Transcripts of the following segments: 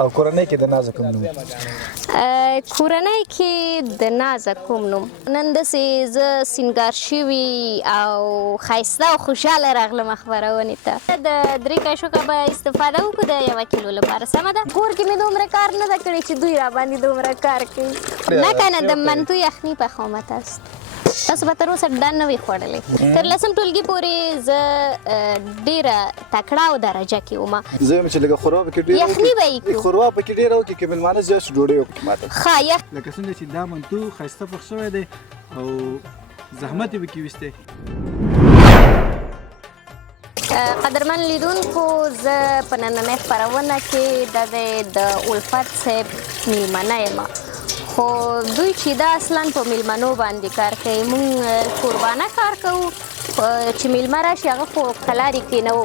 او کورنۍ کې د نازه کوم نوم؟ کورنۍ کې د نازه کوم نوم نن داسې زه سینګار شوي او ښایسته او خوشحاله راغلم خپرونې ته. د 3 کاشوغه به استفاده وکړو د 1 کیلو لپاره. سمه ده. کور کې مې دومره کار نه ده کړی چې دوی راباندې دومره کار کوي. نه که نه د منتو یخني پخومه تاسو به تر اوسه ډن نه وي خوړلی. تر 10 ټولګي پورې زه ډېره تکړه او درجه کې وم. زه یم چې لږه خوروا پکې ډېره یخني به یې کړو. خوروا پکې ډېره وکړي که مېلمانه زیات شي ډوډۍ وکړي ماته. ښه یخ لکه څنګه چې دا منتو ښایسته پخ شوی دی او زحمت یې پکې ویستی. قدرمن لیدونکو زه په نننۍ خپرونه کې د الفت صاحب میلمنه یم، خو دوی چې دا اصلا په میلمنو باندې کار کوي. مونږ قربانه کار کوو چې میلمه راشي هغه خو قلارې کېنوو.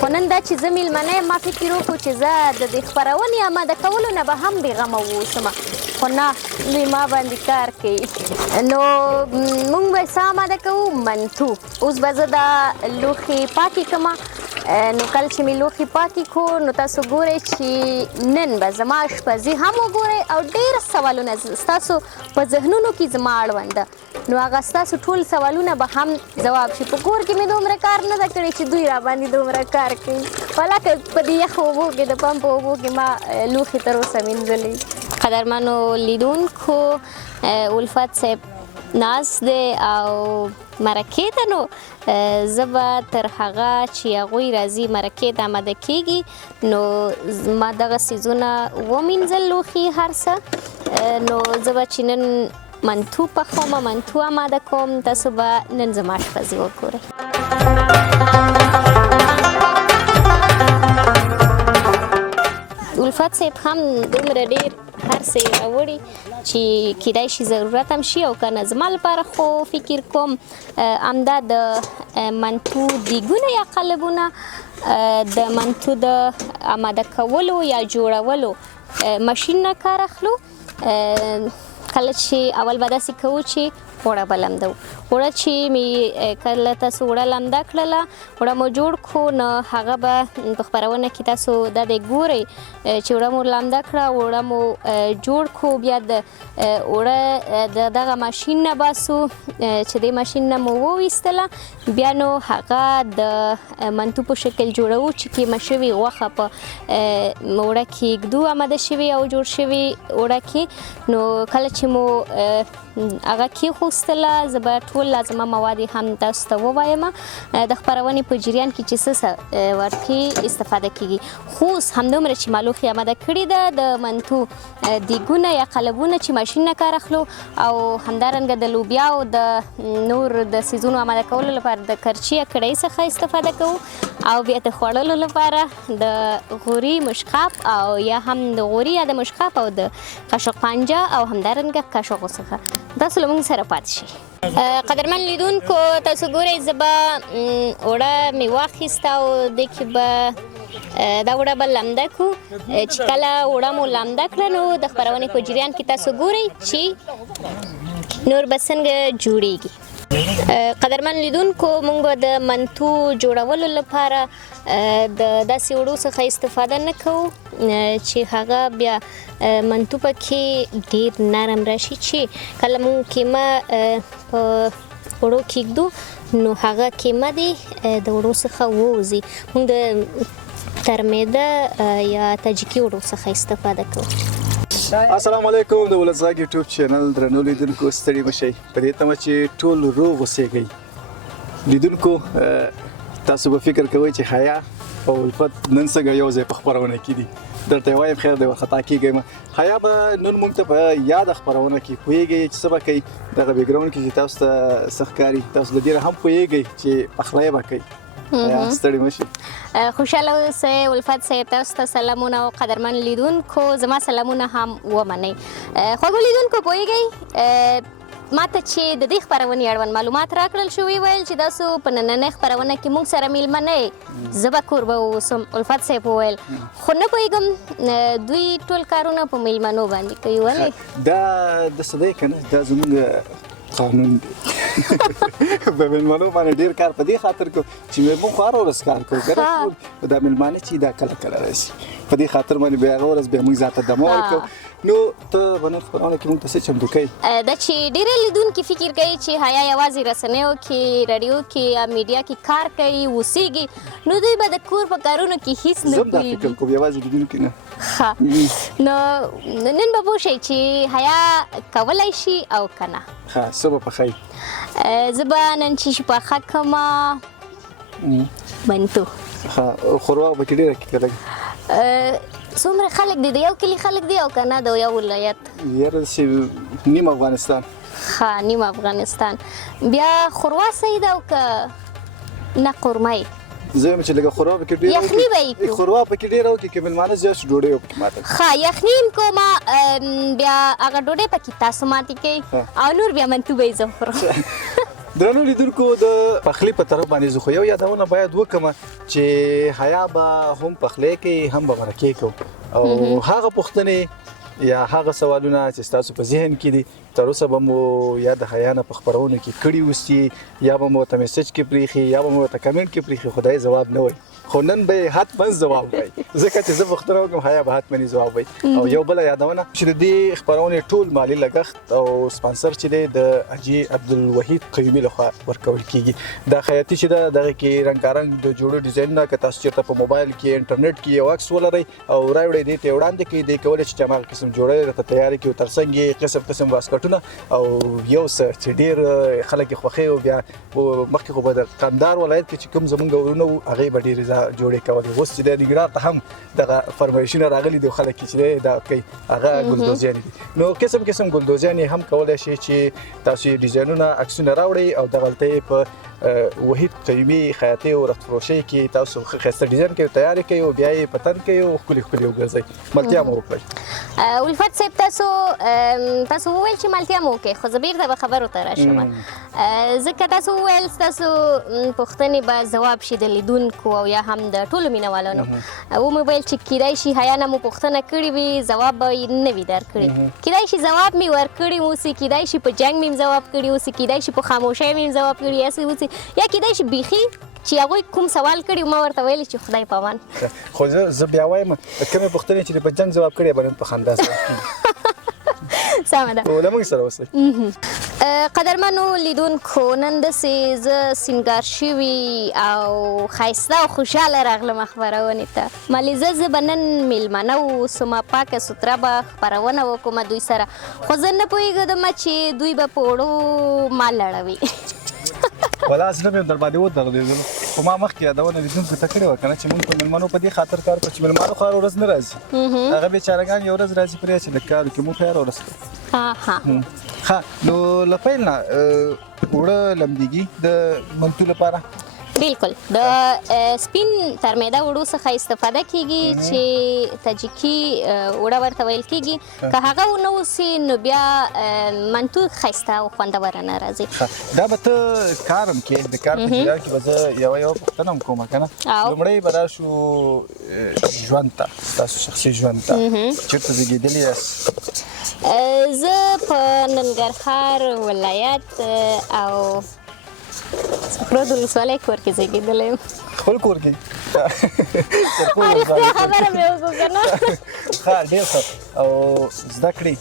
خو نن دا چې زه میلمنه یم ما فکر وکړو چې زه د دې خپرونې آماده کولو نه به هم بېغمه واوسم، خو نه دوی ما باندې کار کوي. نو مونږ به څه آماده کوو؟ منتو. اوس به زه دا لوښي پاکې کړم. نو کله چې مې لوښي پاکې کړو نو تاسو ګورئ چې نن به زما اشپزي هم وګورئ او ډېر سوالونه ستاسو په ذهنونو کې زما اړوند ده، نو هغه ستاسو ټول سوالونه به هم ځواب شي. په کور کې مې دومره کار نه ده کړی چې دوی راباندې دومره کار کوي. ولاکه په دې یخو اوبو کې د پمپ اوبو کې ما لوښي تر اوسه مینځلي. قدرمنو لیدونکو الفت صاحب ناست دی او مرکې ته، نو زه به تر هغه چې هغوی راځي مرکې ته آماده کېږي نو ما دغه څیزونه ومینځل لوښي هر څه. نو زه به چې نن منتو پخوم، منتو آماده کوم، تاسو به نن زما اشپزي وګورئ. الفت صاحب هم دومره ډېر هر څه یې راوړي چې کیدای شي ضرورت هم شي او که نه زما لپاره خو فکر کوم همدا د منتو دیګونه یا قالبونه د منتو د آماده کولو یا جوړولو ماشین نه کار اخلو. کله چې اول به داسې کوو چې اوړه به لمدو. اوړه چې مې کله تاسو اوړه لمده کړله، اوړه مو جوړ کړو، نو هغه به په خپرونه کې تاسو دا دی ګورئ چې اوړه مو لمده کړه، اوړه مو جوړ کړو، بیا د اوړه د دغه ماشین نه باسو چې دې ماشین نه مو وویستله، بیا نو هغه د منتو په شکل جوړوو چې قیمه شوې غوښه په اوړه کې ږدو آماده شوې او جوړ شوې اوړه کې. نو کله چې مو هغه کېښوستله زه به ټول لازمه مواد یې هم تاسو ته ووایم د خپرونې په جریان کې چې څه ورکې استفاده کېږي. خو اوس همدومره چې ما لوښي آماده کړي ده د منتو دیګونه یا قالبونه چې ماشین نه کار اخلو او همدارنګه د لوبیاو د نور د څیزونو آماده کولو لپاره د کرچي یا کړۍ څخه استفاده کوو او بیا د خوړلو لپاره د غوري مشقاب او یا هم د غوري یا د مشقاب او د قاشق پنجه او همدارنګه کاشوغو څخه. تاسو له موږ سره پاتې شئ. قدرمن لیدونکو تاسو ګورئ زه به اوړه مې واخیسته او دې کې به دا اوړه به لمده کړو. چې کله اوړه مو لمده کړه نو د خپرونې په جریان کې تاسو ګورئ چې نور به څنګه جوړیږي. قدرمن لیدونکو موږ به د منتو جوړولو لپاره د داسې اوړو څخه استفاده نه کوو چې هغه بیا منتو پکې ډېر نرم راشي چې کله موږ قیمه په اوړو کې ږدو نو هغه قیمه دی د اوړو څخه ووځي. موږ د ترمیده یا تاجیکي اوړو څخه استفاده کوو. السلام علیکم د ولس غږ یوټیوب چینل درنو لیدونکو ستړي مه شئ په دې تمه چې ټول روغ اوسېږئ. لیدونکو تاسو به فکر کوئ چې حیا او الفت نن څنګه یو ځای په خپرونه کې دي. درته یې وایم خیر دی وارخطا کېږئ. حیا به نن موږ ته په یاده خپرونه کې پوهېږئ چې څه به کوي. دغه بیکګراونډ کې چې تاسو ته څه ښکاري تاسو له ډېره هم پوهېږئ چې پخلی به کوي. ستړي مه شئ. خوشحاله اوسئ. الفت صاحب تاسو ته سلامونه او قدرمن لیدونکو زما سلامونه هم ومنئ. خوږو لیدونکو پوهېږئ ما ته چې د دې خپرونې اړوند معلومات راکړل شوي ویل چې تاسو په نننۍ خپرونه کې موږ سره میلمنه یې زه به کور به واوسم. الفت صاحب وویل خو نه پوهېږم دوی ټول کارونه په میلمنو باندې کوي. ولې؟ دا د څه دی که نه دا زموږ قانون دی. په میلمنو باندې ډېر کار په دې خاطر کوو چې موږ خو هره ورځ کار کوو که نه. دا میلمانه چې دا کله کله راشي په دې خاطر باندې بیا هغه ورځ بیا موږ ځان ته دمه ورکړو. نو ته به نن خپرونه کې موږ ته څه چمتو کوې؟ دا چې ډېری لیدونکي فکر کوي چې حیا یوازې رسنیو کې رادیو کې یا میډیا کې کار کوي اوسېږي نو دوی به د کور په کارونو کې هیڅ نه زه هم دا پوهېږي. فکر کوم یوازې لیدونکي نه. ښه نو نن به پوه شئ چې حیا کولی شي او که نه. ښه څه به پخوئ؟ زه به نن چې پخه کړمه منتو. ښه ښوروا به کې ډېره کېږي لږ. څومره خلک دي د یو کلي خلک دي او که نه د یو ولایت؟ یاره چې نیم افغانستان. ښه نیم افغانستان. بیا ښوروا صحیح ده او که نه قورمه یې؟ زه یم چې لږه ښوروا پکې ډېره یخني به یې کړو. ښوروا پکې ډېره وکړي که مېلمانه زیات شي ډوډۍ وپکې ماته. ښه یخني هم کومه بیا هغه ډوډۍ پکې تاسو ماتې کوئ او نور بیا منتو به یې زه وخورم. درنو لیدونکو د پخلي په طرف باندې زه خو یو یادونه باید وکړم چې حیا به هم پخلی کوي هم به مرکې کوو او هغه پوښتنې یا هغه سوالونه چې ستاسو په ذهن کې دي تر اوسه به مو یا د حیا نه په خپرونو کې کړي اوسي یا به مو ورته میسج کې پرېښي یا به مو ورته کمنټ کې پرېښي خدای ځواب نه وایي خو نن به یې حتما ځواب وایي ځکه چې زه پوښتنه وکړم حیا به حتما ځواب وایي. او یو بله یادونه چې د دې خپرونې ټول مالي لګښت او سپانسر چې دی د حاجي عبدالوحید قیومي لخوا ورکول کیږي. دا خیاطي چې ده دغه کې رنګارنګ د جوړو ډیزاینونه که تاسو چېرته په موبایل کې انټرنیټ کې یو عکس ولرئ او راوړئ دې ته یې وړاندې کړئ دی کولی شي چې هماغه قسم جوړی درته تیارې کړي او تر څنګ یې قسم قسم واسکټونه او یو څه چې ډېر خلک یې خوښوي او بیا مخکې خو به د کندهار ولایت کې چې کوم زمونږ ورونه وو هغې به ډېرې جوړې کولې. اوس چې د نګران ته هم دغه فرمایشونه راغلي دي خلک چې دی دا کوي هغه ګلدوزیانې دي نو قسم قسم ګلدوزیانې هم کولی شي چې تاسو یې ډیزاینونه عکسونه راوړئ او دغلته یې په وحید قیومي خیاطۍ او رختفروشۍ کې تاسو ښایسته ډیزاین کوي تیارې کوي او بیا یې په تن کوي او ښکلي ښکلي وګرځئ. ملتیا مو وکړئ. الفت صاحب تاسو وویل چې ملتیا مو وکړئ خو زه بیرته به خبرو ته راشم ځکه تاسو وویل ستاسو پوښتنې به ځواب شي د لیدونکو او یا هم د ټولو مینهوالانو. ومې ویل چې کیدای شي حیا نه مو پوښتنه کړې وي ځواب به یې نه وي درکړی کیدای شي ځواب مې ورکړی اوسي کیدای شي په جنګ مې ځواب کړی اوسي کیدای شي په خاموشۍ مې ځواب کړی اوسي یا کیدای شي بیخي چې هغوی کوم سوال کړي ما ورته ویلي چې خدای په امان. خو زه بیا وایم کومې پوښتنې چې په جنګ ځواب کړی به نن په خندا ځواب کېږي. سمه ده. له موږ سره اوسئ. قدرمنو لیدونکو نن داسې زه سینګار شوي او ښایسته او خوشحاله راغلم خپرونې ته. مالیزه زه به نن میلمانه واوسم پاکه سوتره به خپرونه وکړم دوی سره خو زه نه پوهېږم چې دوی به په وړو ما لړوي. ولا زه مې در باندې ودرېدم خو ما مخکې یادونه لیدونکو ته کړې وه که نه چې مونږ په میلمنو په دې خاطر کار کوو چې میلمانو خو هره ورځ نه راځي هغه بېچارهګان یو ورځ راځي پرې چې لږ کار وکړي مونږ خو هره ورځ کوو. ښه نو له پیل نه اوړه لمدېږي د منتو لپاره؟ بالکل د سپین ترمیده وړو څخه استفاده کیږي چې تاجیکي وړه ورته ویل کیږي که هغه ونه اوسي نو بیا منتو ښایسته او خوندوره نه راځي. دا به ته کار هم کې د کار په جریان کې به زه یوه پوښتنه هم کوم که نه لومړی به راشو ژوند ته ستاسو شخصي ژوند ته چېرته زیږېدلي یاست؟ زه په ننګرهار ولایت او سخرود ولسوالۍ کور کې زیږېدلی یم. خپل کور کې؟ رښتیا خبره مې وکړو که نه. ښه ډېر ښه. او زده کړې؟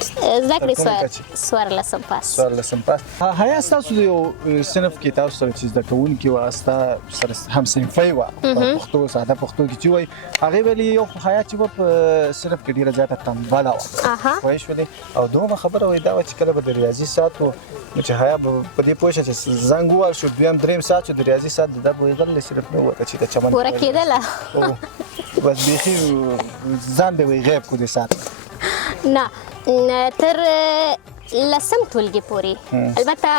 زده کړې 14 پاس. 14 پاس. حیا ستاسو د یو صنف کې تاسو سره چې زده کوونکي وه ستا سره همصنفۍ وه په پښتو ساده پښتو کې چې وایي هغې ویلې یو خو حیا چې وه په صنف کې ډېره زیاته تنبله وه پوه شولې او دومره خبره وایي دا وه چې کله به د ریاضي ساعت و نو چې حیا به په دې پوه شه چې زنګ ووهل شو دویم درېیم ساعت شو د ریاضي ساعت دا به ویغللی صرف نه ووته چې د چمن پوره کېدله بس بیخي ځان به وایي غیب کړو دې ساعت نه تر 10 ټولګي پورې البته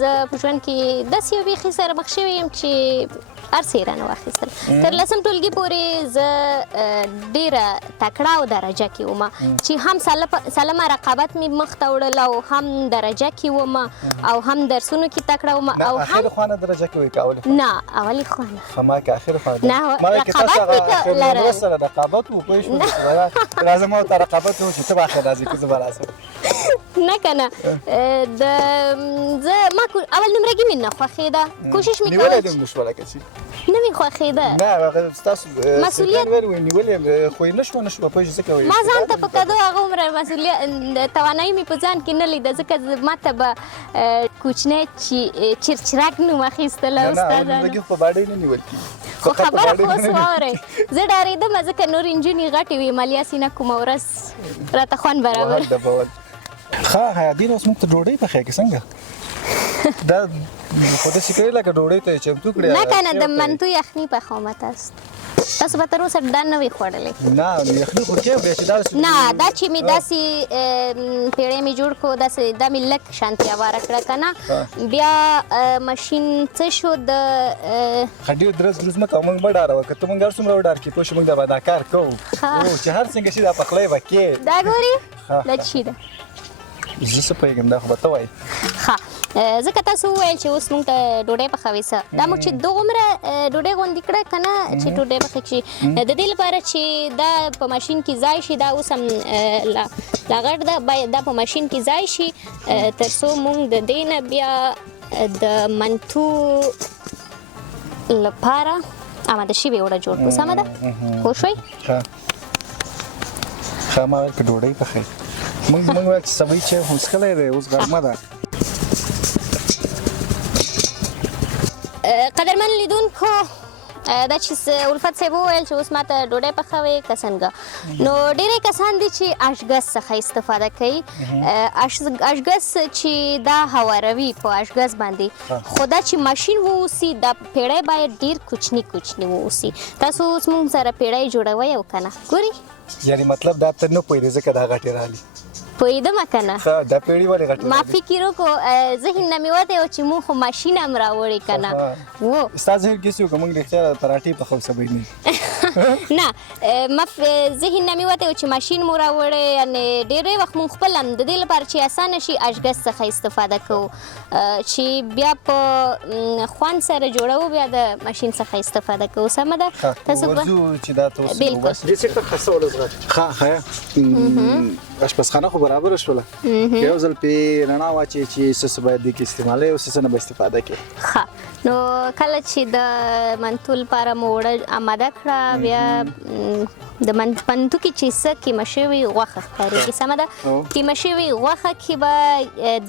زه په ژوند کې داسې یو بیخي سره مخ شوې یم چې هر څه یې رانه واخیستل تر 10 ټولګي پورې زه ډېره تکړه او درجه کې وم چې هم سالمه رقابت مې مخته وړل او هم درجه کې وم او هم درسونو کې تکړه وم او هم اخر خوانه درجه کې وای کاوله نه اولي خوانه خما کې اخر خوانه نه رقابت کې لرل سره رقابت وو پوه شو لازم او رقابت وو چې ته باخه راځي که زه راځم نه کنه زه ما اول نمرګي مې نه خوښېده کوشش مې کوله نیولې دې مشوره کوي نه مې خوښېده. نه هغه ستاسو مسؤلیت نیولې خو یې نشو پوه شئ څه کوئ. ما ځان ته په کدو هغه عمره مسؤلیت توانایي مې په ځان کې نه لیده ځکه ما ته به کوچنی چرچراک نوم اخیستله استاده. نه خو په باډۍ نه نیول کېږي. خو خبره خو اوس واورئ زه ډارېدم ځکه نور نجونې غټې وې مالیا سینه کومه ورځ راته خوند برابر. ښه حیادین اوس موږ ته ډوډۍ پخېږي څنګه؟ دا خو داسې کوي لکه ډوډۍ ته یې چمتو کړې. نه که نه د منتو یخني پخومه تاسو به تر اوسه دا نه وي خوړلی. نه یخني خو کې بیا چې داسې نه دا چې مې داسې پیړۍ مې جوړ کړو داسې دا مې لږ شانتي هواره کړه که نه بیا ماشین څه شو د ښه ډېر درز درز مه کوه موږ مه ډاروه که ته موږ هر څومره وډار کړي پوه شو موږ به دا کار کوو چې هر څنګه شي دا پخلی به کې دا ګورې دا چی ده زه څه پوهېږم دا خو به ته وایې. ښه ځکه تاسو وویل چې اوس موږ ته ډوډۍ پخوي څه دا موږ چې دومره ډوډۍ غوندې کړه که نه چې ډوډۍ پخه شي د دې لپاره چې دا په ماشین کې ځای شي دا اوس هم لغړ ده باید دا په ماشین کې ځای شي تر څو موږ د دې نه بیا د منتو لپاره آماده شوې وړه جوړ کړو سمه ده پوه شوئ. ښه ما ویل که ډوډۍ پخوي موږ ویل چې سبی چې خو څښلی دی اوس غرمه ده. قدرمن لیدونکو دا چې الفت صاحب وویل چې اوس ماته ډوډۍ پخوي که څنګه نو ډېری کسان دي چې اشګز څخه استفاده کوي. اشګز چې دا هواروي په اشګز باندې خو دا چې ماشین واوسي دا پیړۍ باید ډېر کوچني کوچني واوسي. تاسو اوس موږ سره پیړۍ جوړوئ او که نه ګورئ یعنی مطلب دا ته نه پوهېدې ځکه دا غټې رالي پوهېدمه که نه دا پیړۍ ولې غټې ما فکر وکړو ذهن نه مې وتی و چې موږ خو ماشین هم راوړې که نه و ستا ذهن کې څه و که موږ رښتیا پراټې پخو سبی نه نه ما ذهن نه مې وتی و چې ماشین مو راوړی یعنې ډېری وخت موږ خپل هم د دې لپاره چې اسانه شي اشګز څخه استفاده کوو چې بیا په خوند سره جوړوو بیا د ماشین څخه استفاده کوو سمه ده تاسو به بالکل ښه آشپزخانه خو برابر شوله یو ځل پې رڼا واچوې چې څه باید دې کې استعمالوي او څه نه به استفاده کوې. ښه نو کله چې د منتو لپاره مو اوړه آماده کړه بیا د منتو کې چې څه کیمه شوې غوښه ښکارېږي سمه ده کیمه شوې غوښه کې به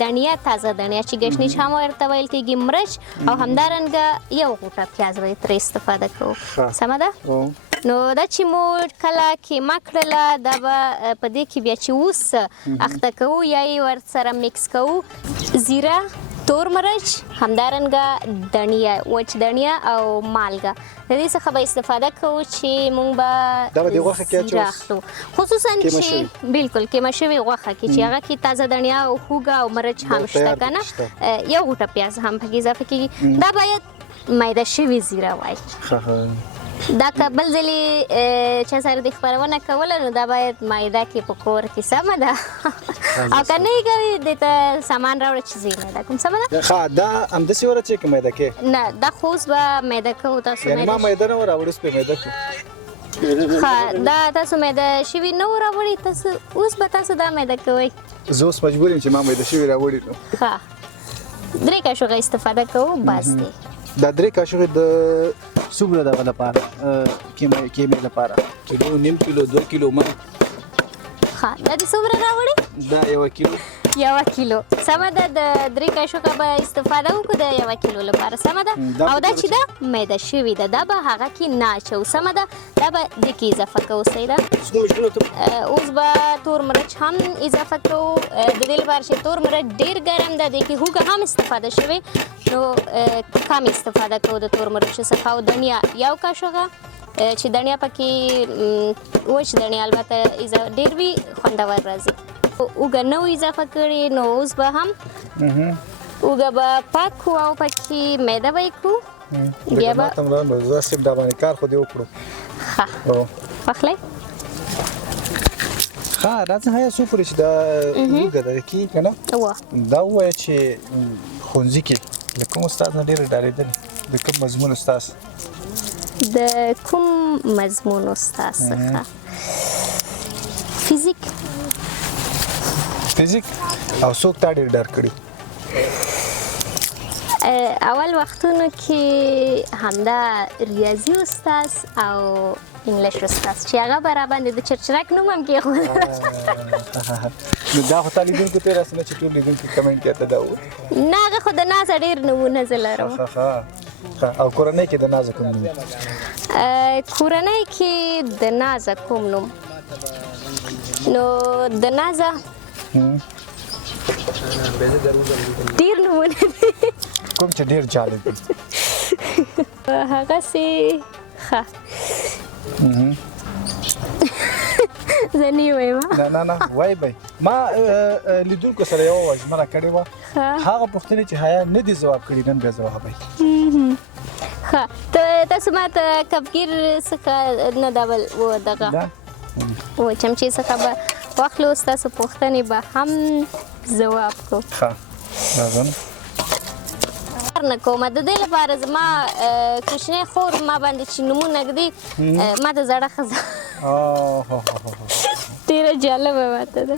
دڼیا تازه دڼیا چې ګشنیج هم ورته ویل کېږي مرچ او همدارنګه یو غوټه پیاز به ترې استفاده کوو سمه ده. نو دا چې مو کله کیمه کړله دا به په دې کې بیا چې اوس اخته کوو یا یې ورسره میکس کوو زیره تور مرچ همدارنګه دڼیا وچ دڼیا او مالګه د دې څخه به استفاده کوو چې موږ به زیره اخلو خصوصا چې بالکل کیمه شوې غوښه کې چې هغه کې تازه دڼیا او هوږه او مرچ هم شته که نه یو غوټه پیاز هم پکې اضافه کېږي دا باید میده شوې زیره وای. دا که بل ځلې چا سره دې خپرونه کوله نو دا باید مایده کې په کور کې سمه ده او که نه یې کوي دې ته سامان راوړه چې زه یې میده کوم سمه ده. ښه دا همداسې ورچې که میده کې نه دا خو اوس به میده کوو تاسو یعنې ما میده نه وه راوړې اوس پې میده کړو. ښه دا تاسو میده شوي نه وه راوړې تاسو اوس به تاسو دا میده کوئ. زه اوس مجبور یم چې ما میده شوي راوړې نو ښه 3 کاشوغه استفاده کوو بس دی. دا 3 کاشوغې د څومره دغه لپاره کیمې لپاره کیلو نیم کیلو 2 کیلو من ښه دا دې څومره راوړې دا 1 کیلو کیلو سمه ده د 3 کاشوغه به استفاده وکړو د 1 کیلو لپاره سمه ده او دا چې ده میده شوې ده دا به هغه کې نه اچوو سمه ده دا به دې کې اضافه کوو صحیح ده. اوس به تور مرچ هم اضافه کوو د دې لپاره چې تور مرچ ډېر ګرم ده دې کې هوږه هم استفاده شوې نو کم استفاده کوو د تور مرچو څخه او دڼیا 1 کاشوغه چې دڼیا پکې وچ دڼیا البته ډېر وي خوندور راځي. اوږه نه اضافه کړې نو اوس به هم اوږه به پاک کړو او پکې میده به یې کړو بیا به زه صرف دا باندې کار خو دې وکړو. ښه پخلی ښه راځه هیا څو پورې چې دا اوږه ده کې که نه دا ووایه چې ښوونځي کې له کوم استاد نه ډېره ډارېدلې د کوم مضمون استاد د کوم مضمون استاد څخه فزیک او څوک تا ډېر ډار کړي اول وختونو کې همدا ریاضي استاد او انګلیش استاد چې هغه برابر د چرچرک نوم هم کېښود نو دا خو تا لیدونکو ته راسنه چې ټول لیدونکي کمنټ کې ته دا و نه هغه خو د نازه ډېر نومونه زه لرم او کورنۍ کې د نازه کوم نوم کورنۍ کې د نازه کوم نوم نو د نازه ډېر نومونه دي کوم چې ډېر جالب دي هغسې ښه زه نه وایم نه وای به ما لیدونکو سره یو وژمنه کړې وه هغه پوښتنې چې حیا نه دي ځواب کړي نن بیا ځواب وایي ښه تاسو ماته کفګیر څخه نه ډول و دغه و چمچې څخه به واخلو ستاسو پوښتنې به هم ځواب کړو ښه راځم نه کومه د دې لپاره زما کوچنۍ خور ما باندې چې نومونه ږدي ما ته زړه ښځه ډېره جالبه ماته ده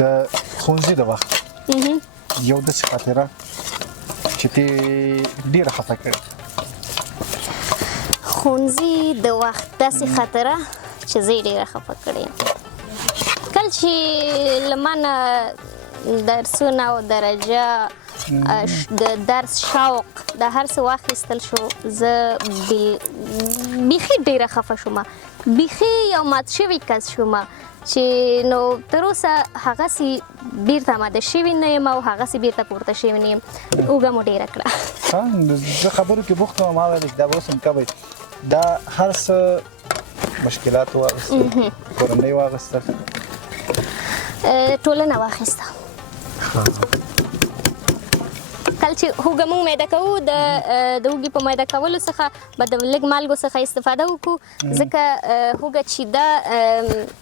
د ښوونځي د وخت یو داسې خاطره چې ته ډېره خفه کړې ښوونځي د وخت داسې خاطره چې زه یې ډېره خفه کړې یم کله چې له ما نه درسونه او درجه د درس شوق د هر څه واخیستل شو زه بیخي ډېره خفه شوم بیخي یو مات شوی کس شوم چې نو تر اوسه هغسې بیرته ماده شوي نه یم او هغسې بیرته پورته شوي نه یم اوږه مو ډېره کړه زه خبرو کې بوخت وم ما ویل چې دا به اوس هم کوئ دا هر څه مشکلات واخیستل کورنۍ واخیستل ټولنه واخیسته کله چې هوږه موږ میده کوو د هوږې په میده کولو څخه به د لږ مالګو څخه استفاده وکړو ځکه هوږه چې ده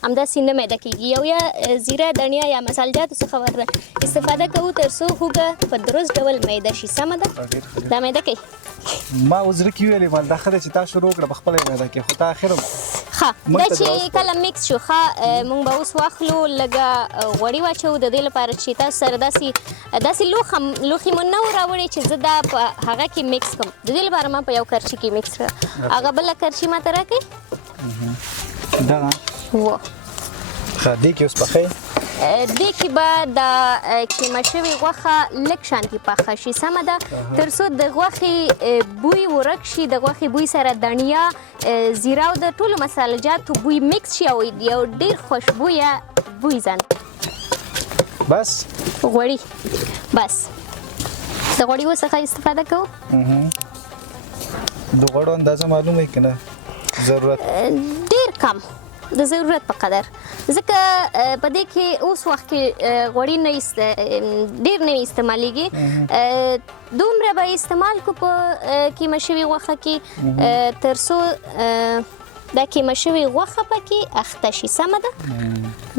همداسې نه میده کېږي یو یا زیره دڼیا یا مسالجاتو څخه ورته استفاده کوو تر څو هوږه په درست ډول میده شي سمه ده دا میده کوي ما اوس زړه کې ویلې مال دا ښه ده چې تا شروع کړه په خپله یې میده کړې خو تا اخر ښه دا چې کله میکس شو ښه موږ به اوس واخلو لږه غوړي واچوو د دې لپاره چې تاسو سره داسې لوښي مو نه و راوړی چې زه دا په هغه کې میکس کړم د دې لپاره ما په یو کرچي کې میکس کړه هغه بله کرچي ماته راکړئ دغه و ښه دې کې اوس پخوئ دې کې به د کیمه شوې غوښه لږ شانتې پخه شي سمه ده تر څو د غوښې بوی ورک شي د غوښې بوی سره دڼیا زیره او د ټولو مسالجاتو بوی میکس شي او یو ډېر خوشبویه بوی ځان بس غوړي بس د غوړیو څخه استفاده کوو د غوړو اندازه معلومه یې که نه ضرورت ډېر کم د ضرورت په قدر ځکه په دې کې اوس وخت کې غوړي ډېر نه استعمالیږي دومره به استعمال کو په کیمه شوې غوښه کې تر څو دا کیمه شوې غوښه پکې اخته شي سمه ده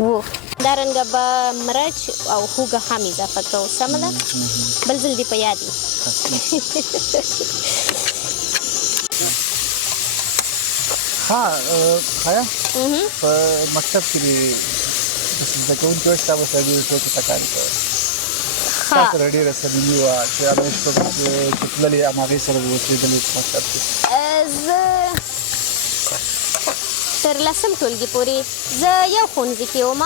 و دارنګه به مرچ او هوږه هم اضافه کوو سمه ده بل ځل دې په یاد وي ها حیا په مکتب کې زده کوونکي وایي ستا به سره ډېرې ټوکې ټکارې کولې ستا سره ډېره صمیمي وه چې همیش په چې تللې هماغې سره به اوسېدلې په مکتب کې زه تر لسم ټولګي پورې زه یو ښوونځي کې وم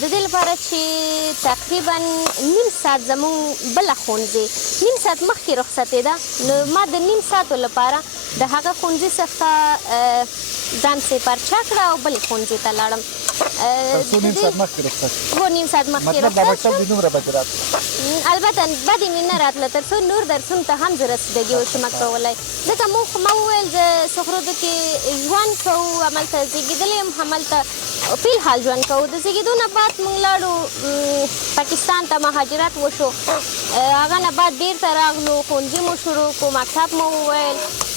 د دې لپاره چې تقریبا نیم ساعت زموږ بله ښوونځي نیم ساعت مخکې رخصتېده نو ما د نیم ساعتو لپاره د هغه ښوونځي څخه ځان سپارچا کړه او بلې ښوونځي ته لاړم نیم ساعت مخکې رخصت هو نیم ساعت مخکې مطلب دا مکتب دې دومره بد راتله البته بدې مې نه راتله تر څو نور درسونو ته هم زه رسیدګي وشم کولی ځکه ما وویل زه سخرودو کې ژوند کوو هملته زیږېدلی یم هملته فی الحال ژوند کوو د زیږېدو نه بعد موږ لاړو پاکستان ته مهاجرت وشو هغه نه بعد بیرته راغلو ښوونځي مو شروع کړو مکتب مو وویل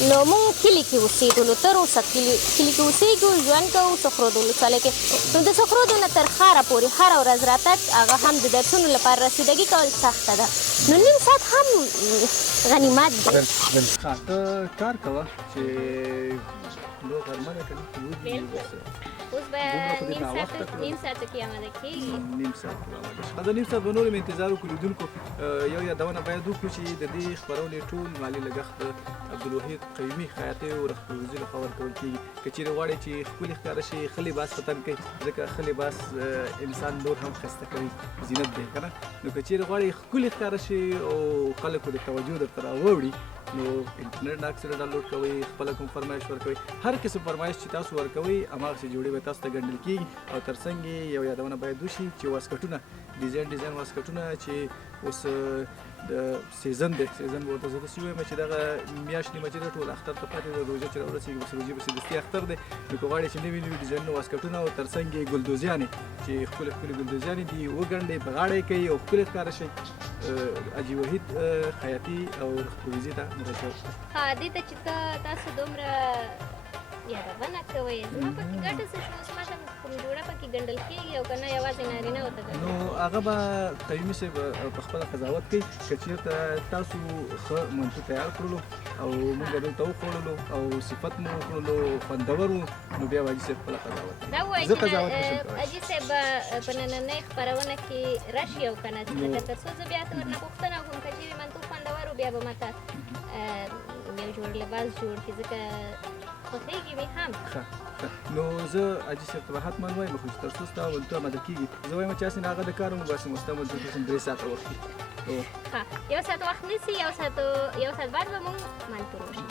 نو موږ کلي کې اوسېدلو تر اوسه کلي کې اوسېږو ژوند کوو سخرود ولسوالۍ کې نو د سخرودو نه تر ښاره پورې هره ورځ راتګ هغه هم د درسونو لپاره رسیدګي کول سخته ده نو نیم ساعت هم غنیمت دی ته کار کوه چې لو غرمه ده که نه اوس به خو دې ناوخته کړو نیم ساعت کې آماده کېږي. نیم ساعت راوړل شي. دا نیم ساعت به نور هم انتظار وکړو لیدونکو. یو یادونه باید وکړو چې د دې خپرونې ټول مالي لګښت د عبدالوحید قیومي خیاطۍ او رخصتوزي لخوا ورکول کېږي. که چېرې غواړئ چې ښکلي ښکاره شي ښه لباس په تن کوي ځکه ښه لباس انسان نور هم ښایسته کوي زینت دی که نه. نو که چېرې غواړئ ښکلي ښکاره شي او خلکو د توجه درته راوړي نو انټرنیټ نه اکثره ډاونلوډ کوئ خپله کوم فرمایش ورکوئ هر قسم فرمایش چې تاسو ورکوئ هماغسې جوړې به تاسو ته ګڼل کېږي او تر څنګ یې یو یادونه باید وشي چې واسکټونه ډیزاین واسکټونه چې اوس د سیزن دی سیزن به ورته زه داسې ووایم چې دغه میاشت نیمه چې ده ټول اختر ته پاتې ده روژه چې راورسېږي بس روژې پسې دستي اختر دی نو که غواړئ چې نوي ډیزاینونه واسکټونه او تر څنګ یې ګلدوزیانې چې ښکلې ګلدوزیانې دي وګنډئ په غاړه یې کوي او ښکلې ښکاره شي حاجي وحید خیاطي او رخصتوزي ته متوجه ها دې ته چې تاسو دومره یادونه کوئ زما پکې ګټه څه شو اوس ماته کوم جوړه پکې ګنډل کېږي او که نه یوازې نارینه ورته ګنډل نو هغه به قیومي صاحب په خپله قضاوت کوي که چېرته تاسو ښه منتو تیار کړلو او موږ دلته وخوړلو او صفت مو وکړلو خوندور وو نو بیا به حاجي صاحب خپله قضاوت کوي دا ووایي چې حاجي صاحب په نننۍ خپرونه کې راشي او که نه ځکه تر څو زه بیا ورنه پوښتنه وکړم که چېرې منتو خوندور و بیا به ماته یو جوړ لباس جوړ کړي ځکه خوښېږي مې هم نو زه حاجي صاحب ته به حتما وایم خو چې تر څو ستا منتو آماده کېږي زه وایم چې هسې نه هغه د کار وباسم او ستا منتو ته 3 ساعته وخت وي ښه یو ساعت وخت نیسي یو ساعت بعد به مونږ منتو روشي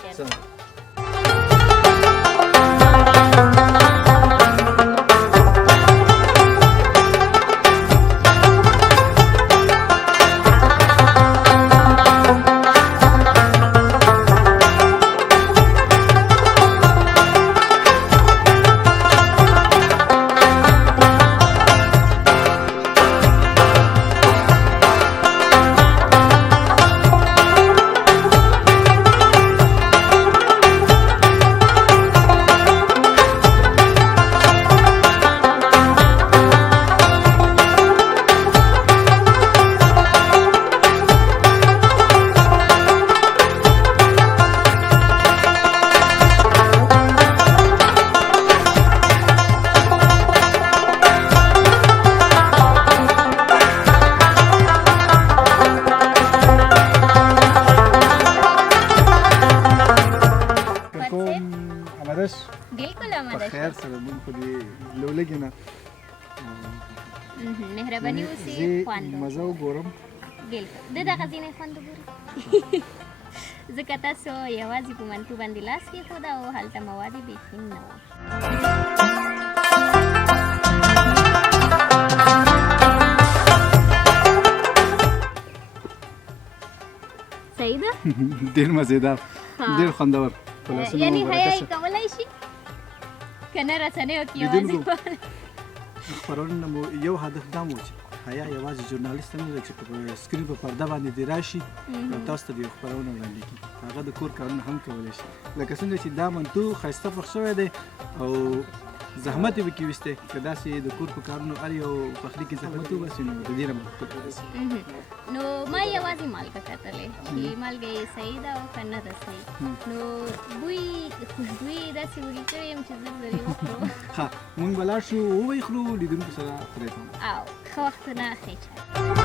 بالکل آماده خیر سره مونږ خو دې لولګې نه مهرباني وسي خوند مزه وګورم بالکل د دغه ځینې خوند وګورئ ځکه تاسو یوازې په منتو باندې لاس کېښود او هلته مواد یې بیخي نه وو صحیح ده ډېر مزېدار ډېر خوندور یعنی حیا یې کولی شي که نه رسنیو کې یوازې خپرونه مو یو هدف دا مو چې حیا یوازې ژورنالیست نه ده چې په سکرین په پرده باندې دې راشي او تاسو ته د یو خپرونه وړاندې کړي هغه د کور کارونه هم کولی شي لکه څنګه چې دا منتو ښایسته پخ شوی دی او زحمت یې پکې ویستی که داسې د کور په کارونو هر یو پخلي کې زحمت وباسي نو د دې نه مخکې راسي نو ما یوازې مالګه کتلې چې مالګه یې صحیح ده او که نه ده صحیح نو بوی خوشبویي یې داسې وږي کړی یم چې زر زر یې وخورو ښه مونږ به لاړ شو وبه یې خورو لیدونکو سره پرېږدم او ښه وختونه ښه چای